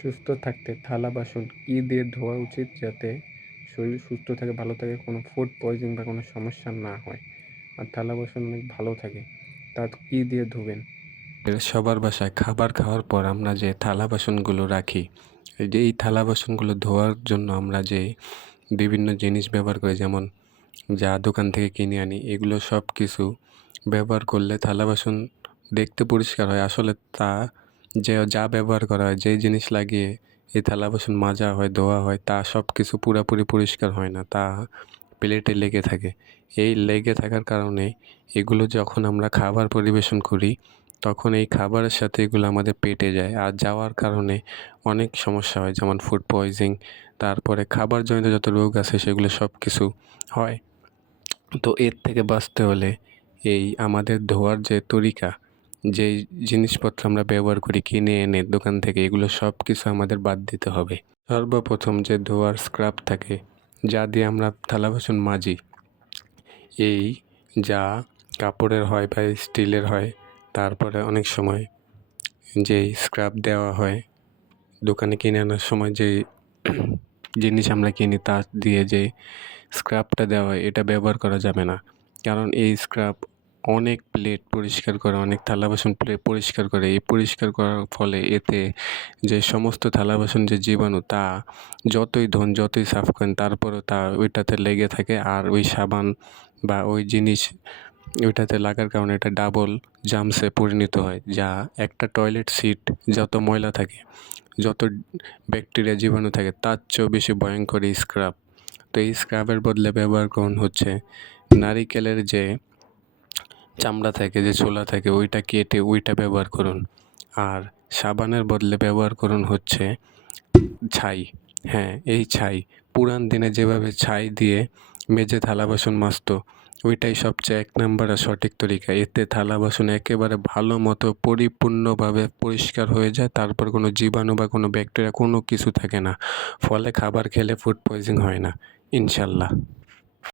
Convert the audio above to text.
সুস্থ থাকতে থালা বাসন কী দিয়ে ধোয়া উচিত যাতে শরীর সুস্থ থাকে, ভালো থাকে, কোনো ফুড পয়জন বা কোনো সমস্যা না হয়, আর থালা বাসন অনেক ভালো থাকে, তা কী দিয়ে ধুবেন? সবার বাসায় খাবার খাওয়ার পর আমরা যে থালা বাসনগুলো রাখি, এই থালা বাসনগুলো ধোয়ার জন্য আমরা যে বিভিন্ন জিনিস ব্যবহার করি, যেমন যা দোকান থেকে কিনে আনি, এগুলো সব কিছু ব্যবহার করলে থালা বাসন দেখতে পরিষ্কার হয়। আসলে তা যা ব্যবহার করা হয়, যেই জিনিস লাগিয়ে এই থালা বাসন মাজা হয়, ধোয়া হয়, তা সব কিছু পুরাপুরি পরিষ্কার হয় না, তা প্লেটে লেগে থাকে। এই লেগে থাকার কারণে এগুলো যখন আমরা খাবার পরিবেশন করি, তখন এই খাবারের সাথে এগুলো আমাদের পেটে যায়, আর যাওয়ার কারণে অনেক সমস্যা হয়, যেমন ফুড পয়জিং, তারপরে খাবারজনিত যত রোগ আছে সেগুলো সব কিছু হয়। তো এর থেকে বাঁচতে হলে এই আমাদের ধোয়ার যে তরিকা, যেই জিনিসপত্র আমরা ব্যবহার করি কিনে এনে দোকান থেকে, এগুলো সব কিছু আমাদের বাদ দিতে হবে। সর্বপ্রথম যে ধোয়ার স্ক্রাব থাকে, যা দিয়ে আমরা থালা বাসন মাজি, এই যা কাপড়ের হয় বা স্টিলের হয়, তারপরে অনেক সময় যেই স্ক্রাব দেওয়া হয় দোকানে কিনে আনার সময়, যে জিনিস আমরা কিনি তা দিয়ে যে স্ক্রাবটা দেওয়া হয়, এটা ব্যবহার করা যাবে না। কারণ এই স্ক্রাব অনেক প্লেট পরিষ্কার করে, অনেক থালা বাসন প্লেট পরিষ্কার করে। এই পরিষ্কার করার ফলে এতে যে সমস্ত থালা বাসন যে জীবাণু, তা যতই ধোন, যতই সাফ করেন, তারপরও তা ওইটাতে লেগে থাকে, আর ওই সাবান বা ওই জিনিস ওইটাতে লাগার কারণে এটা ডাবল জার্মসে পরিণত হয়, যা একটা টয়লেট সিট যত ময়লা থাকে, যত ব্যাকটেরিয়া জীবাণু থাকে, তার চেয়েও বেশি ভয়ঙ্কর এই স্ক্রাব। তো এই স্ক্রাবের বদলে ব্যবহার করুন হচ্ছে নারিকেলের যে চামড়া থাকে, যে ছোলা থাকে, ওইটা কেটে ওইটা ব্যবহার করুন। আর সাবানের বদলে ব্যবহার করুন হচ্ছে ছাই। হ্যাঁ, এই ছাই পুরান দিনে যেভাবে ছাই দিয়ে মেজে থালা বাসন মাজতো, ওইটাই সবচেয়ে 1 নাম্বার আর সঠিক তরিকা। এতে থালা বাসন একেবারে ভালো মতো পরিপূর্ণভাবে পরিষ্কার হয়ে যায়, তারপর কোনো জীবাণু বা কোনো ব্যাকটেরিয়া কোনো কিছু থাকে না, ফলে খাবার খেলে ফুড পয়জন হয় না, ইনশাল্লাহ।